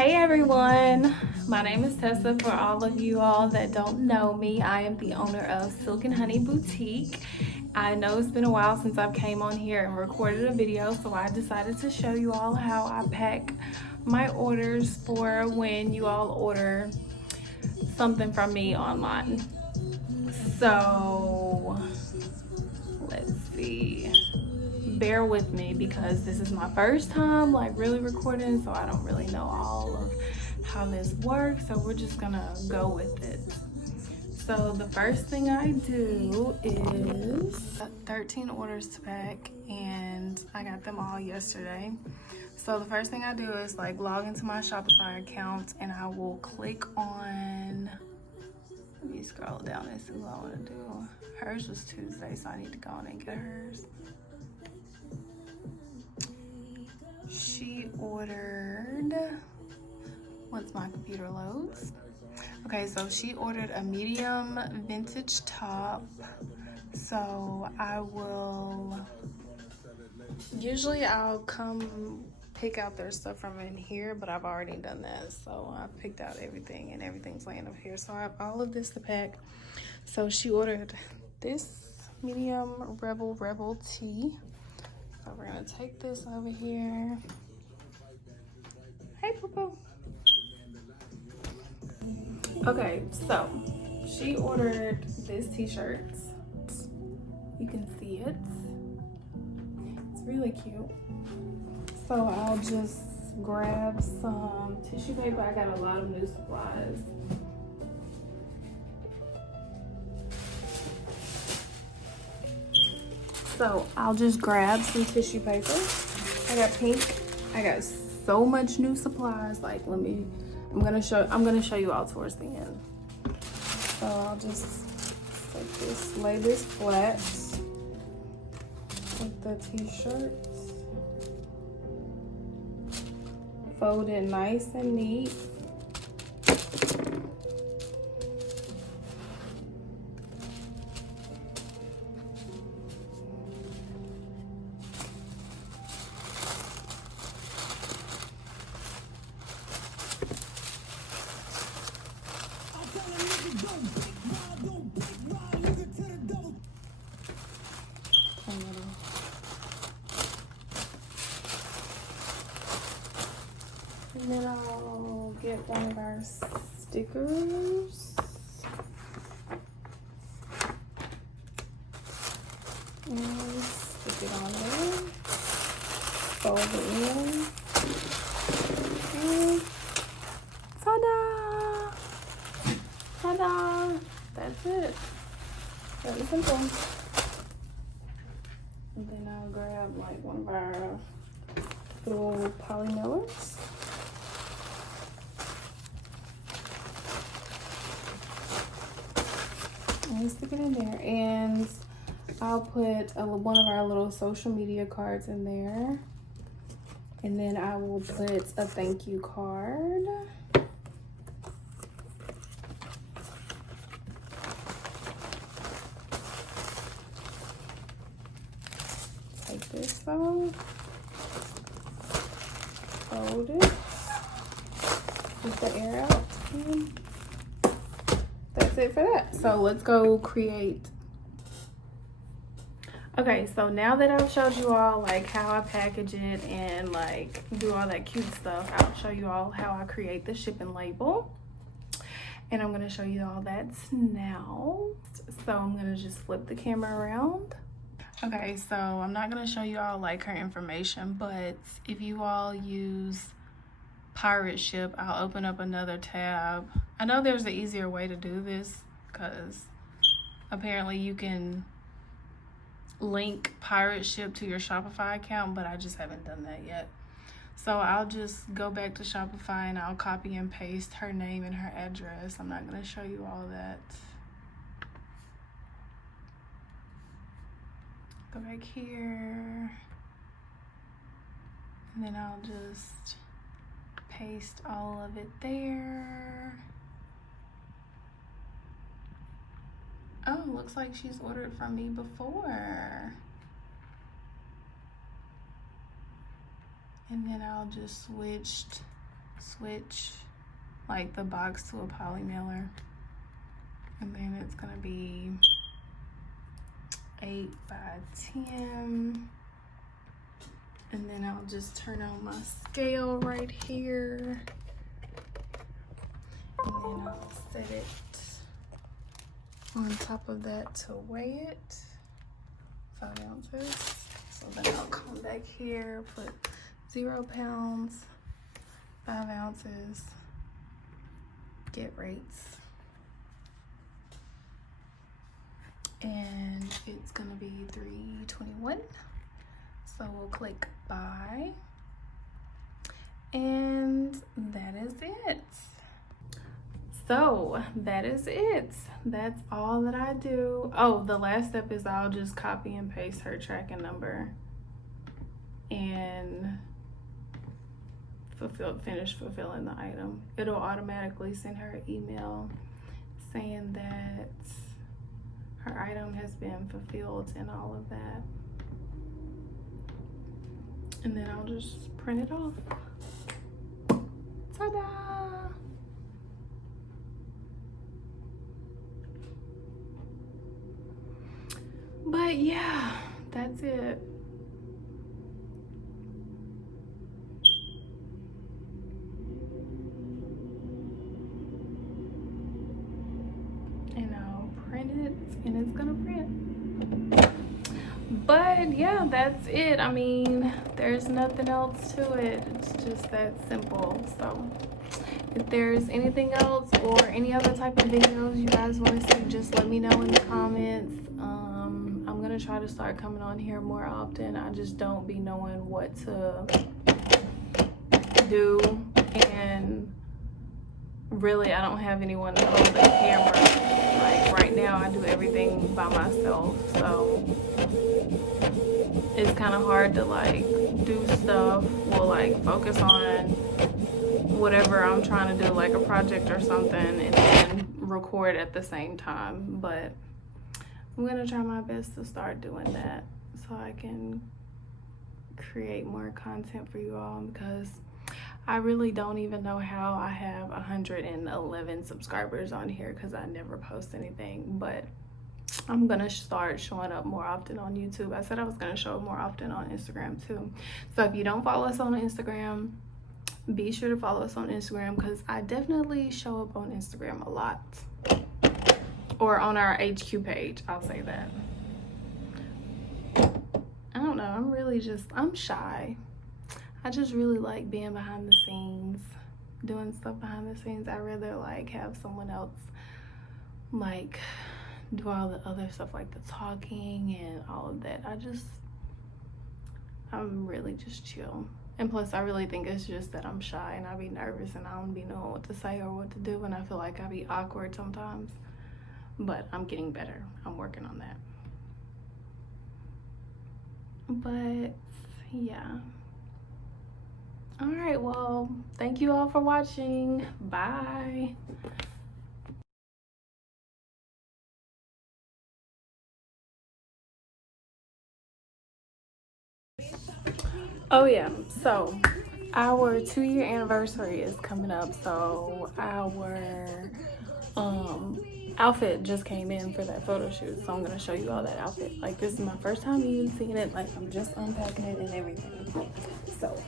Hey everyone, my name is Tessa. For all of you all that don't know me, I am the owner of Silk and Honey Boutique. I know it's been a while since I've came on here and recorded a video, so I decided to show you all how I pack my orders for when you all order something from me online. So let's see, bear with me because this is my first time like really recording, so I don't really know all of how this works, so we're just gonna go with it. So the first thing I do is 13 orders to pack, and I got them all yesterday. So the first thing I do is like log into my Shopify account, and I will click on, let me scroll down and see what I want to do. Hers was Tuesday, so I need to go on and get hers. She ordered, once my computer loads. Okay, so she ordered a medium vintage top. So I will, usually I'll come pick out their stuff from in here, but I've already done that. So I picked out everything and everything's laying up here. So I have all of this to pack. So she ordered this medium Rebel tee. So we're gonna take this over here. Hey, poo-poo. Okay, so she ordered this t-shirt. You can see it. It's really cute. So I'll just grab some tissue paper. I got a lot of new supplies. So I'll just grab some tissue paper. I got pink. I got so much new supplies. Like, I'm gonna show you all towards the end. So I'll just take this, lay this flat with the t-shirt. Fold it nice and neat. And then I'll get one of our stickers. And stick it on there. Fold it in. And ta-da! Ta-da! That's it. Very simple. And then I'll grab like one of our little poly millers. And stick it in there, and I'll put one of our little social media cards in there, and then I will put a thank you card. Take this off, fold it, get the air out, and that's it for that. So let's go create. Okay, so now that I've showed you all like how I package it and like do all that cute stuff, I'll show you all how I create the shipping label. And I'm gonna show you all that now. So I'm gonna just flip the camera around. Okay, so I'm not gonna show you all like her information, but if you all use pirate ship, I'll open up another tab. I know there's an easier way to do this because apparently you can link pirate ship to your Shopify account, but I just haven't done that yet. So I'll just go back to Shopify and I'll copy and paste her name and her address. I'm not going to show you all that. Go back here, and then I'll just paste all of it there. Oh, looks like she's ordered from me before. And then I'll just switch switch like the box to a poly mailer, and then it's gonna be 8 by 10, and then I'll just turn on my scale right here, and then I'll set it on top of that to weigh it, 5 ounces. So then I'll come back here, put 0 pounds, 5 ounces, get rates, and it's gonna be $3.21. So we'll click buy, and that is it. So that is it. That's all that I do. Oh, the last step is I'll just copy and paste her tracking number and finish fulfilling the item. It'll automatically send her an email saying that her item has been fulfilled and all of that. And then I'll just print it off. Ta-da! But yeah, that's it. And I'll print it, and it's gonna print. But yeah, that's it. I mean, there's nothing else to it. It's just that simple. So if there's anything else or any other type of videos you guys want to see, just let me know in the comments. I'm gonna try to start coming on here more often. I just don't be knowing what to do, and really I don't have anyone to hold the camera. Like right now I do everything by myself, so it's kind of hard to like do stuff or like focus on whatever I'm trying to do, like a project or something, and then record at the same time. But I'm gonna try my best to start doing that so I can create more content for you all, because I really don't even know how I have 111 subscribers on here, because I never post anything. But I'm gonna start showing up more often on YouTube. I said I was gonna show up more often on Instagram too. So if you don't follow us on Instagram, be sure to follow us on Instagram, because I definitely show up on Instagram a lot, or on our HQ page, I'll say that. I don't know, I'm shy. I just really like being behind the scenes, doing stuff behind the scenes. I rather like have someone else like do all the other stuff, like the talking and all of that. I'm really just chill. And plus I really think it's just that I'm shy and I be nervous and I don't be knowing what to say or what to do, and I feel like I be awkward sometimes. But I'm getting better. I'm working on that. But yeah. All right, well, thank you all for watching. Bye. Oh yeah, so our 2-year anniversary is coming up. So our outfit just came in for that photo shoot, so I'm gonna show you all that outfit. Like, this is my first time even seeing it. Like, I'm just unpacking it and everything. So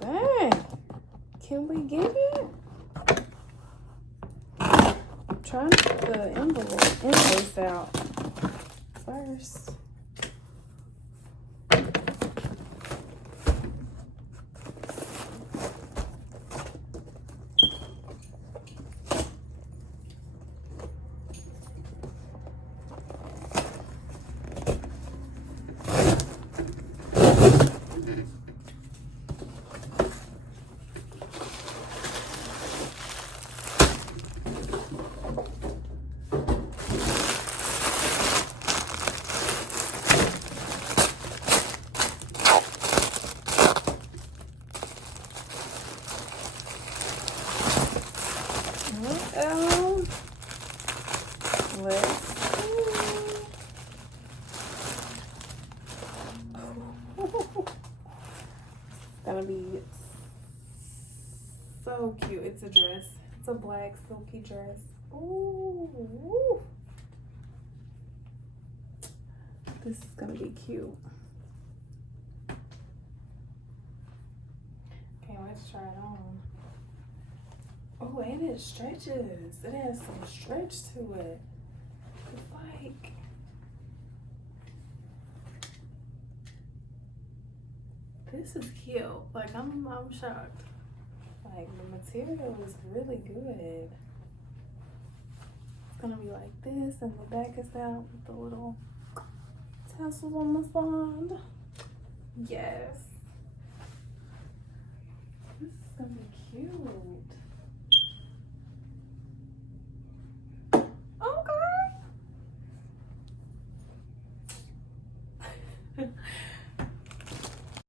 dang, can we get it? I'm trying to get the invoice out first. Gonna be so cute. It's a dress. It's a black silky dress. Ooh. This is gonna be cute. Can't wait to try it on. Oh, and it stretches. It has some stretch to it. It's like, this is cute. Like, I'm shocked. Like, the material is really good. It's gonna be like this, and the back is out with the little tassels on the side.